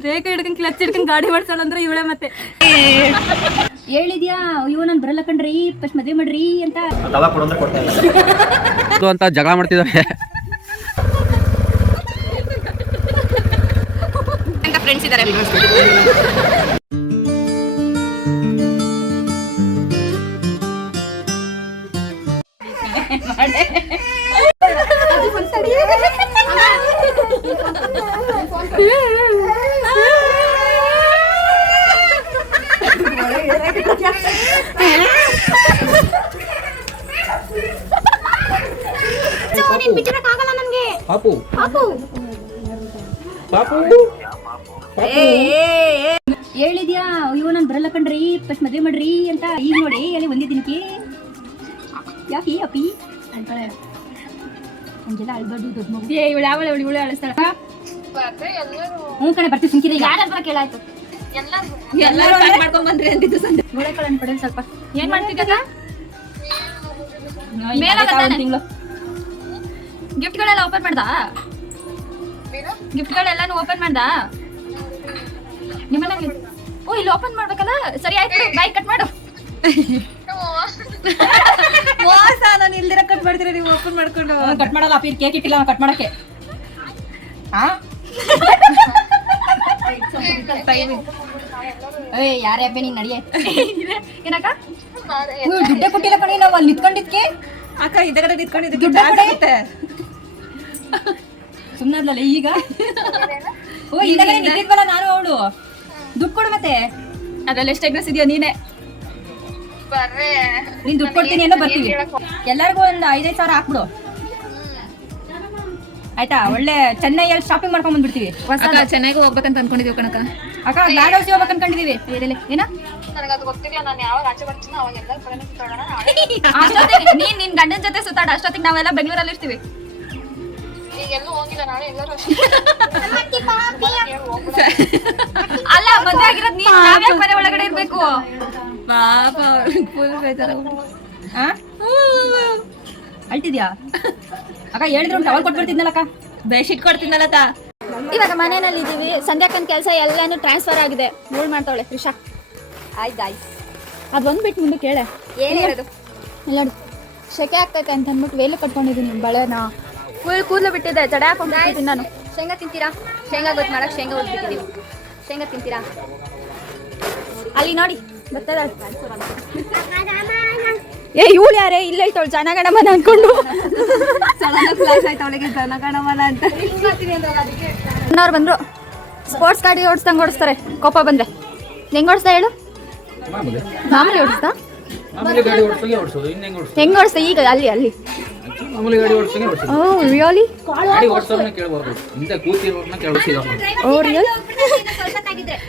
Break ಹಿಡ್ಕೊಂಡು clutch ಹಿಡ್ಕೊಂಡು ಗಾಡಿ ಓಡಿಸೋಣ ಅಂದ್ರೆ ಇವಳೆ ಮತ್ತೆ ಹೇಳಿದ್ಯಾ ಅಯ್ಯೋ ನಾನು ಬರಲ್ಲ ಕಣ್ರಿ ಫಸ್ಟ್ ಮದುವೆ ಮಾಡ್ರಿ ಅಂತ ಅಂತ ಜಗಳ ಮಾಡ್ತಿದ್ದಾರೆ ಅಂತ ಫ್ರೆಂಡ್ಸ್ ಇದ್ದಾರೆ. ಹೇಳಿದ್ಯಾ ಅಯ್ಯೋ ನಾನು ಬರಲ್ಲ ಕಣ್ರಿ ಫಸ್ಟ್ ಮದುವೆ ಮಾಡ್ರಿ ಅಂತ ಈಗ ನೋಡಿ ಅಲ್ಲಿ ಒಂದಿದ್ದೀನಿಕೆ ಯಾಕೆ ಅಪ್ಪಿ ಅಂತಾಳೆ. ಹಂಗೆಲ್ಲ ಅಳ್ಬಾರ್ದು ದೊಡ್ಡ ಮಗು. ಇವಳು ಯಾವಳೆ ಇವಳು ಅಳಿಸ್ತಾಳ. ಹ್ಞೂ ಕಣೆ ಬರ್ತೀವಿ ಸುಮ್ಕಿರಿ. ಯಾರು ಕೇಳಾಯ್ತು ಎಲ್ಲರೂ ಮಾಡ್ಕೊಂಡ್ ಬಂದ್ರಿ ಅಂತಿದ್ದು ಸಂಜೆ ಗೋಳೆಕಾಳನ್ನು ಪಡೆದು ಸ್ವಲ್ಪ ಏನ್ ಮಾಡ್ತಿದ್ದ ತಿಂಗಳು ಗಿಫ್ಟ್ಗಳೆಲ್ಲ ಓಪನ್ ಮಾಡ್ದಾ? ಗಿಫ್ಟ್ಗಳೆಲ್ಲಾನು ಓಪನ್ ಮಾಡ್ದಾ ನಿಮ್ಮನ್ನ? ಓ ಇಲ್ಲಿ ಓಪನ್ ಮಾಡ್ಬೇಕಲ್ಲ. ಸರಿ ಆಯ್ತು ಬಾಯ್ ಕಟ್ ಮಾಡು. ನಾನು ಇಲ್ದಿರ ಕಟ್ ಮಾಡ್ತೀರ ನೀವು ಓಪನ್ ಮಾಡ್ಕೊಂಡು. ಕಟ್ ಮಾಡಲ್ಲ ಅಪ್ಪಿ ಕೇಕ್ ಇಟ್ಟಿಲ್ಲ ಕಟ್ ಮಾಡಕ್ಕೆ. ಯಾರೇ ಅಪ್ಪೆ ನೀನ್ ನಡಿಯೇ ಏನಕ್ಕ ದುಡ್ಡೇ ಕೊಟ್ಟಿಲ್ಲ ಕಣಿ ನಾವು ಅಲ್ಲಿ ನಿಂತ್ಕೊಂಡಿದ್ಕೆ. ಅಕ್ಕ ಇದಗಡೆ ನಿಂತ್ಕೊಂಡಿದ್ದೆ ಸುಮ್ಮನಲ್ಲ ಈಗ. ಓ ಇದಗಡೆ ನಿಂತಿದ್ವಲ್ಲ ನಾನು ಅವಳು ದುಡ್ಡು ಕೊಡು ಮತ್ತೆ. ಅದ್ರಲ್ಲಿ ಎಷ್ಟು ಎಗ್ರೆಸ್ ಇದೆಯೋ ನೀನೆ. ನೀನ್ ದುಡ್ಡು ಕೊಡ್ತೀನಿ ಏನೋ ಬರ್ತೀವಿ. ಎಲ್ಲರಿಗೂ ಒಂದು 5,000 ಸಾವಿರ ಹಾಕ್ಬಿಡು ಆಯ್ತಾ? ಒಳ್ಳೆ ಚೆನ್ನೈಯಲ್ಲಿ ಶಾಪಿಂಗ್ ಮಾಡ್ಕೊಂಡ್ ಬಂದ್ಬಿಡ್ತೀವಿ. ಚೆನ್ನಾಗಿ ಹೋಗ್ಬೇಕಂತ ಅನ್ಕೊಂಡಿದೀವಿ ಕಣಕ. ಅಕ್ಕ ಗಾಡಿ ಹೌಸಿ ಹೋಗ್ಬೇಕಂತ ಅನ್ಕೊಂಡಿದೀವಿ. ಏನ ನೀನ್ ನಿನ್ ಗಂಡನ ಜೊತೆ ಸುತ್ತಾಡ ಅಷ್ಟೊತ್ತಿಗೆ ನಾವೆಲ್ಲ ಬೆಂಗಳೂರಲ್ಲಿ ಇರ್ತೀವಿ. ಅಲ್ಲ ಮದ್ವೆ ಆಗಿರೋದ್ ನೀನ್ ನಾವ್ಯಾಕೆ ಮನೆ ಒಳಗಡೆ ಇರ್ಬೇಕು? ಅಳ್ತಿದ್ಯಾ ಅಕ್ಕ? ಹೇಳಿದ್ರು ಟವಲ್ ಕೊಟ್ಬಿಡ್ತಿದ್ನಲ್ಲಕ್ಕ, ಬೆಡ್ಶೀಟ್ ಕೊಡ್ತಿದ್ನಲ್ಲಕ್ಕ. ಇವಾಗ ಮನೆಯಲ್ಲಿ ಇದೀವಿ. ಸಂಧ್ಯಾಕನ್ ಕೆಲಸ ಎಲ್ಲಾನು ಟ್ರಾನ್ಸ್ಫರ್ ಆಗಿದೆ. ಮೂಳ್ ಮಾಡ್ತಾವಳೆ ರಿಷಾ. ಆಯ್ತು ಗಾಯ್ಸ್ ಅದು ಬಂದ್ಬಿಟ್ಟು ಮುಂದೆ ಕೇಳೆ ಏನ್ ಹೇಳೋದು ಇಲ್ಲ ಶೆಕೆ ಆಗ್ತೈತೆ ಅಂತ ಅಂದ್ಬಿಟ್ಟು ವೇಲು ಕಟ್ಕೊಂಡಿದ್ದೀನಿ ಬಳೆನ. ಕೂದಲು ಬಿಟ್ಟಿದೆ ತಡೆ ಹಾಕೊಂಡಿದ್ದೀನಿ ನಾನು. ಶೇಂಗಾ ತಿಂತೀರಾ? ಶೇಂಗಾ ಗೊತ್ತು ಮಾಡಕ್ಕೆ ಶೇಂಗಾ ಉದ್ಬಿಟ್ಟಿದ್ದೀವಿ. ಶೇಂಗಾ ತಿಂತೀರಾ? ಅಲ್ಲಿ ನೋಡಿ ಬರ್ತದ. ಏ ಇವಳು ಯಾರೇ ಇಲ್ಲೇ ಐತವಳು ಜನಗಣಮನ ಅನ್ಕೊಂಡು ಜನಗಣಮನ ಅಂತ ಅವ್ರು ಬಂದ್ರು. ಸ್ಪೋರ್ಟ್ಸ್ ಗಾಡಿ ಓಡಿಸ್ದಂಗೆ ಓಡಿಸ್ತಾರೆ ಕೋಪ ಬಂದ್ರೆ. ಹೆಂಗ್ ಓಡಿಸ್ತಾ ಹೇಳು? ಮಾಮೂಲಿ ಓಡಿಸ್ತಾ ಹೆಂಗ್ ಓಡಿಸ್ತಾ ಈಗ ಅಲ್ಲಿ ಅಲ್ಲಿ ರಿಯಲಿ?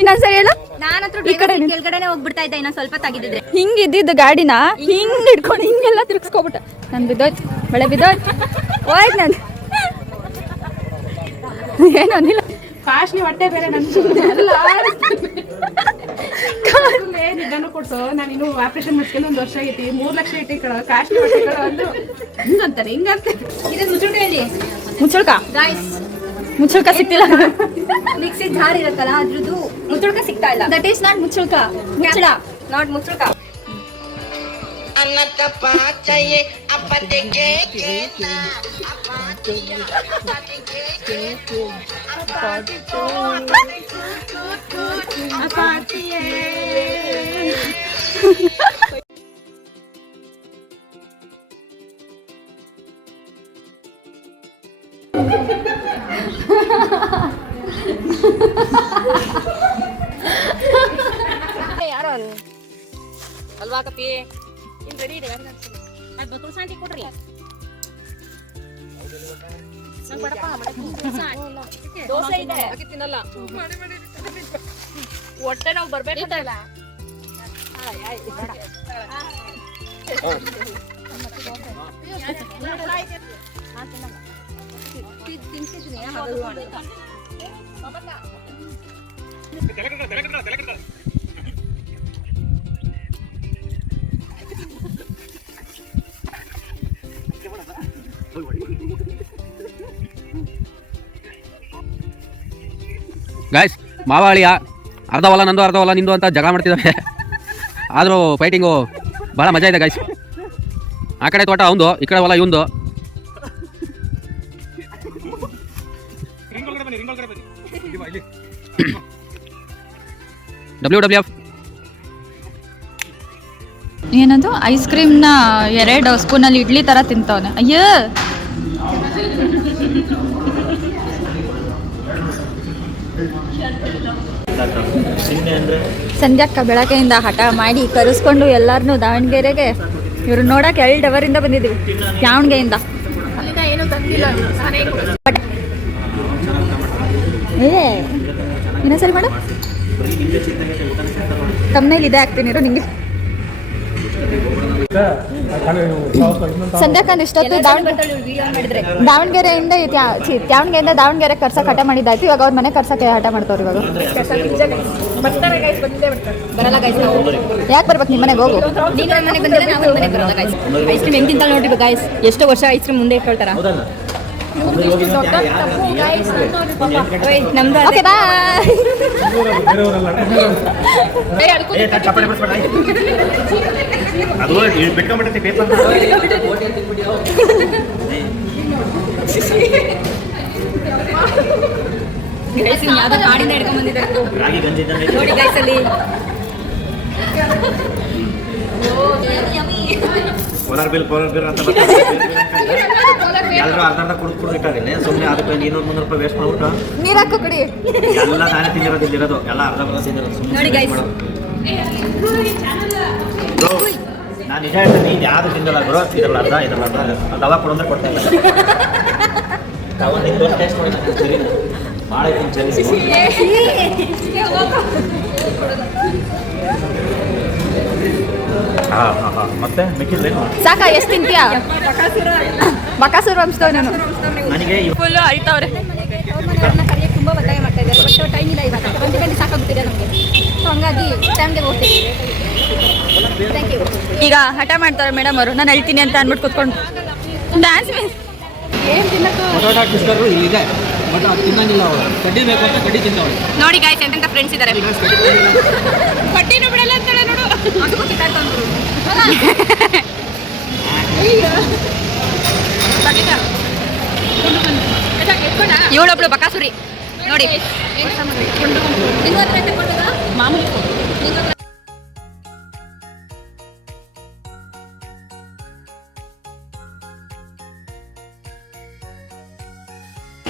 ಇನ್ನೊಂದ್ಸರಿ ಹೇಳು. ಕೆಳಗಡೆ ಹೋಗ್ಬಿಡ್ತಾ ಇದ್ದೆ ಇನ್ನೊಂದ್ ಸ್ವಲ್ಪ ತಾಗಿದ್ರೆ. ಹಿಂಗ್ ಇದ್ದಿದ್ದು ಗಾಡಿನ ಹಿಂಗ್ ಹಿಡ್ಕೊಂಡು ಹಿಂಗೆಲ್ಲ ತಿರ್ಗಿಸ್ಕೊಬಿಟ್ಟ. ನನ್ ಬಿದ್ದೋಯ್ತು ಮಳೆ ಬಿದ್ದೋಯ್ತು ಹೋಯ್ತು ನಂದು. ಏನೋ ನಿಲ್ಲ ಕಾಶ್ನಿ ಹೊಟ್ಟೆ ಬೇರೆ ನಿಧಾನ ಕೊಡ್ಸೋ. ನಾನು ಇನ್ನು ಆಪರೇಷನ್ ಮಾಡ್ಕೊಂಡು 1 ವರ್ಷ ಆಗೈತಿ. 3 ಲಕ್ಷ ಇಟ್ಟಿ ಕಳ ಕಾಶ್ನಿ ಹೊಟ್ಟೆ ಕಳ ಒಂದು ಹಿಂಗಂತಾರೆ ಹಿಂಗಂತಾರೆ. ಇದು ಮುಚ್ಚುಳ್ಕ ಹೇಳಿ. ಮುಚ್ಚುಳ್ಕ ಸಿಕ್ತಿಲ್ಲ. ಮಿಕ್ಸಿ ಜಾರ್ ಇರತ್ತಲ್ಲ ಅದ್ರದ್ದು ಮುಚ್ಚುಳ್ಕ ಸಿಗ್ತಾ ಇಲ್ಲ. ದಟ್ ಈಸ್ ನಾಟ್ ಮುಚ್ಚುಳ್ಕ. ಮುಚ್ಚಳ ನಾಟ್ ಮುಚ್ಚುಳ್ಕ. ಅನ್ನತ ಪಾಚಯೇ ಅಪ್ಪತಿಗೆ ಕೇತ ಅಪಾತಿಯ ಅಪಾತಿಯೇ ಯಾರೋ ಅಲ್ವಾ ಕಪ್ಪಿ? ಇನ್ ರೆಡಿ ಇದೆ ತುಳಸಾಂಟಿ ಕೊಡ್ರಿ. ದೋಸೆ ಇದೆ ತಿನ್ನಲ್ಲ. ಹೊಟ್ಟೆ ನಾವು ಬರ್ಬೇಕಲ್ಲ. ತಿನ್ಸಿದ್ದೀನಿ ಗಾಯ್ಸ್ ಮಾವ ಅಳಿಯ ಅರ್ಧ ಹೊಲ ನಂದು ಅರ್ಧ ಹೊಲ ನಿಂದು ಅಂತ ಜಗಳ ಮಾಡ್ತಿದ್ದಾವೆ. ಆದರೂ ಫೈಟಿಂಗು ಭಾಳ ಮಜಾ ಇದೆ ಗೈಸ್. ಆ ಕಡೆ ತೋಟ ಅವಂದು, ಈ ಕಡೆ ಹೊಲ ಇವಂದು. WWF ಏನದು ಐಸ್ ಕ್ರೀಮ್ನ 2 ಸ್ಪೂನಲ್ಲಿ ಇಡ್ಲಿ ಥರ ತಿಂತವನೆ. ಅಯ್ಯೋ ಸಂಧ್ಯಾಕ್ಕ ಬೆಳಗ್ಗೆಯಿಂದ ಹಠ ಮಾಡಿ ಕರೆಸ್ಕೊಂಡು ಎಲ್ಲಾರನ್ನೂ ದಾವಣಗೆರೆಗೆ ಇವ್ರು ನೋಡಕ್ಕೆ 2 ಅವರಿಂದ ಬಂದಿದ್ದೀವಿ ದಾವಣಗೆರೆಯಿಂದ. ಇನ್ನೊಂದ್ಸರಿ ಮಾಡು. ತಮ್ಮನೇಲಿ ಇದೇ ಆಗ್ತೀನಿ ಇರೋ ನಿಂಗೆ. ಸಂಧ್ಯಾಕಂದ್ ಇಷ್ಟೊತ್ತು ದಾವಣಗೆರೆಯಿಂದ ದಾವಣಗೆರೆ ಕರ್ಸಕ್ಕೆ ಹಠ ಮಾಡಿದ್ದಾಯ್ತು. ಇವಾಗ ಅವ್ರ ಮನೆ ಕರ್ಸಕ್ಕೆ ಹಠ ಮಾಡ್ತವ್ರು. ಇವಾಗ ಬರಲ್ಲ ಗೈಸ್. ಯಾಕೆ ಬರ್ಬೇಕು ನಿಮ್ಮ ಮನೆಗೆ? ಹೋಗು. ನೀನು ನಮ್ಮ ಮನೆಗೆ ಬಂದಿಲ್ಲ, ನಾವು ನಿಮ್ಮ ಮನೆಗೆ ಬರಲ್ಲ ಗೈಸ್. ಐಸ್ ಕ್ರೀಮ್ ಹೆಂಗೆ ತಿಂತಾಳೆ ನೋಡ್ರಿ ಗೈಸ್. ಎಷ್ಟೋ ವರ್ಷ ಐಸ್ ಕ್ರೀಮ್ ಮುಂದೆ ಇಟ್ಕೊಳ್ತಾರ. ನಮ್ದು ಓಕೆ ಬಾಯ್. ಅದು ಬಿಟ್ಕೊಂಡ್ಬಿಟ್ಟೈತಿ ಪೇಪರ್. ಯಾವ್ದೋ ಕಾಡಿಂದ ಹಿಡ್ಕೊಂಡ್ ಬಂದಿದ್ದಾರೆ ರಾಗಿ ಗಂಜಿ ಇದ್ದಂಗೆ ನೋಡಿ ಗೈಸ್ ಅಲ್ಲಿ. ಪೋಲಾರ್ ಬಿಲ್ ಅಂತ ಎಲ್ಲರೂ ಅರ್ಧ ಕುಡಿದು ಇಟ್ಟಾರೆ. ಸುಮ್ಮನೆ ಅದಕ್ಕೆ 200-300 ರೂಪಾಯಿ ವೇಸ್ಟ್ ಮಾಡ್ಬಿಟ್ಟು ನೀರ್ ಹಾಕೋ ಕುಡಿ. ಎಲ್ಲ ನಾನೇ ತಿಂದಿರೋದು ಎಲ್ಲ ಅರ್ಧ ತಿಂದಿರೋದು. ನೋಡಿ ಗೈಸ್, ನಾನು ನಿಜ ಹೇಳ್ತೀನಿ, ಇದು ಯಾವುದು ತಿಂದಲ್ಲ ಬ್ರೋ. ಇದ್ರಲ್ಲಿ ಅರ್ಧ ತವಾ ಕೊಡೋದ್ರೆ ಕೊಡ್ತಾ ಇಲ್ಲ. ತವಾ ನಿಂದು ಟೇಸ್ಟ್ ಮಾಡಿ ಸರಿ ಭಾಳ ಐತಿ ಸರಿ. ಮತ್ತೆ ಮಿಕ್ಕಿದ್ರೇನು ಸಾಕ? ಎಷ್ಟು ತಿಂತೀಯಾ? ಬಕಾಸುರ ವಂಶದವ್ ನಾನು. ನನಗೆ ಫುಲ್ಲು ಅಳ್ತವ್ರೆ. ತುಂಬ ಒತ್ತಾಯ ಮಾಡ್ತಾ ಇದ್ದಾರೆ, ಬಟ್ ಟೈಮ್ ಇಲ್ಲ ಇವಾಗ. ಗಂಟೆ ಸಾಕಾಗ್ಬಿಟ್ಟಿದೆ ನಮಗೆ. ಸೊ ಹಂಗಾಗಿ ಟೈಮ್ಗೆ ಹೋಗ್ತೀವಿ. Thank you. ಈಗ ಹಠ ಮಾಡ್ತಾರೆ ಮೇಡಮ್ ಅವರು, ನಾನು ಅಳ್ತೀನಿ ಅಂತ ಅಂದ್ಬಿಟ್ಟು ಕೂತ್ಕೊಂಡು ಡ್ಯಾನ್ಸ್. ಏನು ತಿನ್ನೋದು ಇದೆ ಬಟ್ ಅದು ತಿನ್ನಂಗಿಲ್ಲ. ಅವರು ಕಡ್ಡಿ ಬೇಕು ಅಂತ ಕಡ್ಡಿ ತಿಂತವಳು. ನೋಡಿ ಗಾಯ್ಸ್, ಎಂತೆಂಥ ಫ್ರೆಂಡ್ಸ್ ಇದ್ದಾರೆ. ಕಡ್ಡಿನೂ ಬಿಡಲ್ಲ ಅಂತಾಳೆ ನೋಡು. ಇವಳೊಬ್ಳು ಬಕಾಸುರಿ ನೋಡಿ.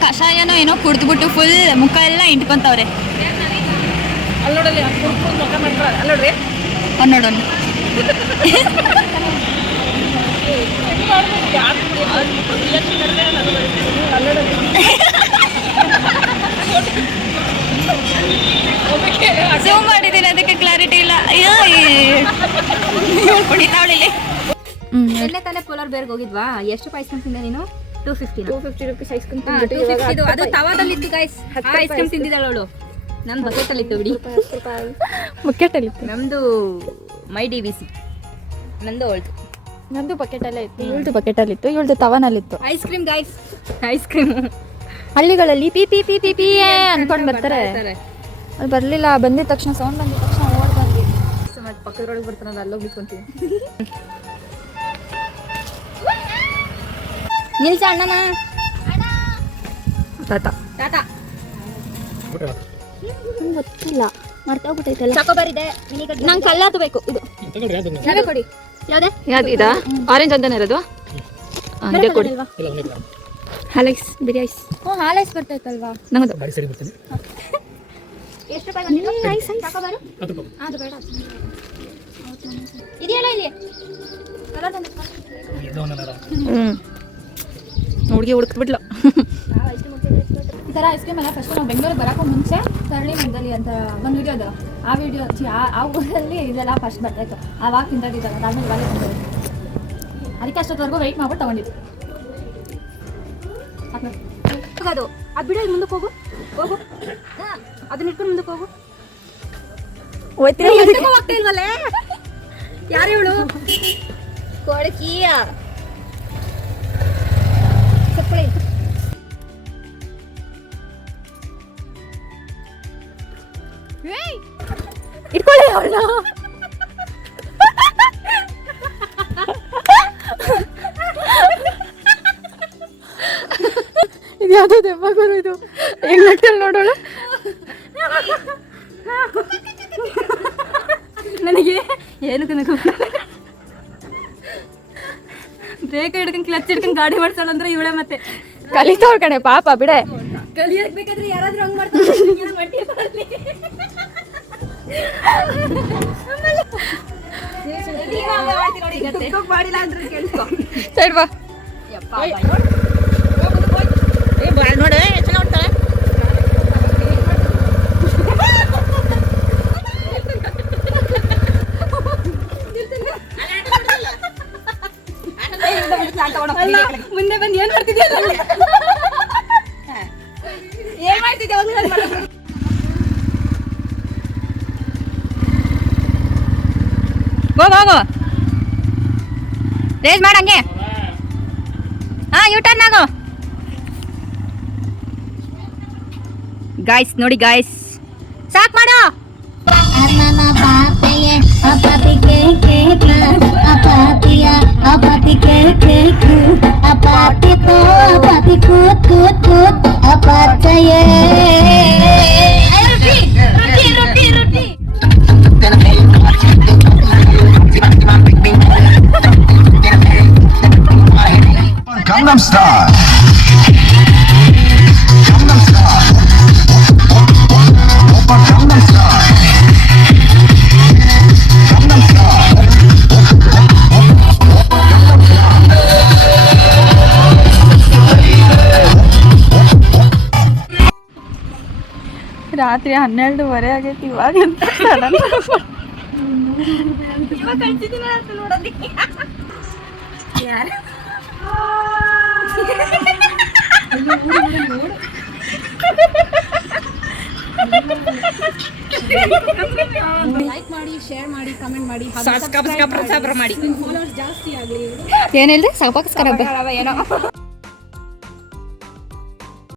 ಕಷಾಯನೋ ಏನೋ ಕುಡ್ದ್ಬಿಟ್ಟು ಫುಲ್ ಮುಖ ಎಲ್ಲ ಇಂಟ್ಕೊಂತವ್ರೆ. ನೋಡೋಣ ಜೂಮ್ ಮಾಡಿದ್ದೀನಿ, ಅದಕ್ಕೆ ಕ್ಲಾರಿಟಿ ಇಲ್ಲ. ಅಯ್ಯೋ ಕುಡಿತಾವಳಿ. ಎಲ್ಲೇ ತಾನೇ ಪೋಲಾರ್ ಬೇರ್ಗೆ ಹೋಗಿದ್ವಾ? ಎಷ್ಟು ರೂಪಾಯಿ ಐಸ್ ಕ್ರೀಮ್ ತಿಂದೆ ನೀನು? 250 ರೂಪೀಸ್ ಐಸ್ ಕ್ರೀಮ್. 250. ಅದು ತವಾದಲ್ಲಿತ್ತು ಗೈಸ್. ಐಸ್ ಕ್ರೀಮ್ ತಿಂದಿದ್ದಾಳೆ ಅವಳು. ನಮ್ಮ ಬಕೆಟಲ್ಲಿತ್ತು ಬಿಡಿ. ಬಕೆಟಲ್ಲಿತ್ತು ನಮ್ಮದು. ಮೈ DVC ನಂದು ಅವಳ್ದು. ನಂದು ಬಕೆಟಲ್ಲೇ ಇತ್ತು, ಇವಳ್ದು ಬಕೆಟಲ್ಲಿತ್ತು, ಇವಳ್ದು ತವಾನಲ್ಲಿತ್ತು. Ice cream guys, ice cream. ಹಳ್ಳಿಗಳಲ್ಲಿ ಪಿ ಪಿ ಪಿ ಪಿ ಪಿ ಅನ್ಕೊಂಡು ಬರ್ತಾರೆ. ಅದು ಬರಲಿಲ್ಲ. ಬಂದಿದ ತಕ್ಷಣ ಸೌಂಡ್ ಬಂದಿದ ತಕ್ಷಣ ಓಡ್ ಬಂದ್ವಿ. ಪಕ್ಕದೊಳಗೆ ಬರ್ತಾನಲ್ಲ, ಅಲ್ಲೋಗಿ ನಿಂತ್ಕೊಂತೀವಿ. ನಿಲ್ಸ ಅಣ್ಣನ. ತಾತ ತಾತ ಗೊತ್ತಿಲ್ಲ, ಮರ್ತೋಗ್ಬಿಟ್ಟೈತಲ್ಲ. ಚಾಕೋಬಾರಿದೆ, ನಂಗೆ ಕಲ್ಲದು ಬೇಕು. ಇದು ಯಾವೇ ಕೊಡಿ. ಯಾವುದೇ ಯಾವ್ದು? ಇದಾ ಆರೆಂಜ್ ಅಂತಾನೆ ಇರೋದು. ಇದೇ ಕೊಡಿ. ಹಾಲೈಸ್ ಬಿರಿ ಐಸ್. ಹಾಲೈಸ್ ಬರ್ತೈತಲ್ವಾ? ನಮ್ಮದು ಎಷ್ಟು ರೂಪಾಯಿ? ಐಸ್ ಚಾಕೋಬಾರು ಅದು ಬೇಡ. ಇದೆಯಲ್ಲ ಇಲ್ಲಿ ಹುಡುಗಿ ಹುಡುಕ್ಬಿಟ್ಲು. ಈ ಥರ ಐಸ್ ಕ್ರೀಮ್ ಎಲ್ಲ ಫಸ್ಟ್ ನಾವು ಬೆಂಗಳೂರಿಗೆ ಬರೋಕ್ಕೂ ಮುಂಚೆ ಸರಳಿ ಮಧ್ಯದಲ್ಲಿ ಅಂತ ಒಂದು ವಿಡಿಯೋ ಅದು. ಆ ವಿಡಿಯೋ ಆ ಊರಲ್ಲಿ ಇದೆಲ್ಲ ಫಸ್ಟ್ ಬರ್ತಾಯಿತ್ತು. ಆವಾಗ ತಿಂದಿದ್ದಾವೆ, ಅದಾದ್ಮೇಲೆ ಇವಾಗಲೇ ತಿಂದಿದ್ದು. ಅದಕ್ಕೆ ಅಷ್ಟೊತ್ತವರೆಗೂ ವೆಯ್ಟ್ ಮಾಡ್ಬಿಟ್ಟು ತೊಗೊಂಡಿದ್ದು. ಅದು ಅದು ಬಿಡೋ, ಮುಂದಕ್ಕೆ ಹೋಗು ಹೋಗು. ಅದನ್ನ ಇಟ್ಕೊಂಡು ಮುಂದಕ್ಕೆ ಹೋಗು. ಹೋಗ್ತಾ ಇಲ್ವಲ್ಲೇ? ಯಾರು ಇವಳು? ಕೊಳಕಿಯ ಇಟ್ಕೊಳ್ಳಿ ಅವಳ. ಇದು ಯಾವುದೋ ದೆವ್ವ ಬರೋ ಇದು ಹೆಂಗ್ ನಟ್ಟಲ್ಲಿ ನೋಡೋಣ. ನನಗೆ ಏನು ಕನಕ ಬ್ರೇಕ್ ಹಿಡ್ಕೊಂಡು ಕ್ಲಚ್ ಹಿಡ್ಕೊಂಡು ಗಾಡಿ ಮಾಡ್ಸಲ್ಲ ಅಂದ್ರೆ ಇವಳೆ ಮತ್ತೆ ಕಲಿತವ್ರ ಕಣೆ ಪಾಪ ಬಿಡೆ. ಕಲಿಯಕ್ ಬೇಕಾದ್ರೆ ಯಾರಾದ್ರೂ ಹಂಗ್ ಮಾಡ್ತಾರೆ. ಸೈಡ್ ಬಾ ನೋಡೆ ಚೆನ್ನಾಗಿ ನೋಡ್ತಾಳೆ. ಮುಂದೆ ಬಂದು ಏನ್ ಮಾಡ್ತಿದ್ಯಾ ಏನ್ ಮಾಡ್ತಿದ್ಯಾ ಹೋಗು ರೇಸ್ ಮಾಡಂಗೆ. ಹಾ ಯೂಟರ್ನ್ ಆಗು ಗಾಯ್ಸ್. ನೋಡಿ ಗಾಯ್ಸ್ ಸಾಕ್ ಮಾಡು. Gangnam Style. Gangnam Style. Oppa Gangnam Style. Gangnam Style. ರಾತ್ರಿ 12:30 ಆಗೈತಿ ಇವಾಗ ಅಂತ ಲೈಕ್ ಮಾಡಿ, ಶೇರ್ ಮಾಡಿ, ಕಮೆಂಟ್ ಮಾಡಿ, ಸಬ್ಸ್ಕ್ರೈಬ್ ಮಾಡಿ. ಫಾಲೋವರ್ಸ್ ಜಾಸ್ತಿ ಆಗಲಿ. ಏನಿಲ್ಲ ಸಬ್ಸ್ಕ್ರೈಬ್ ಏನೋ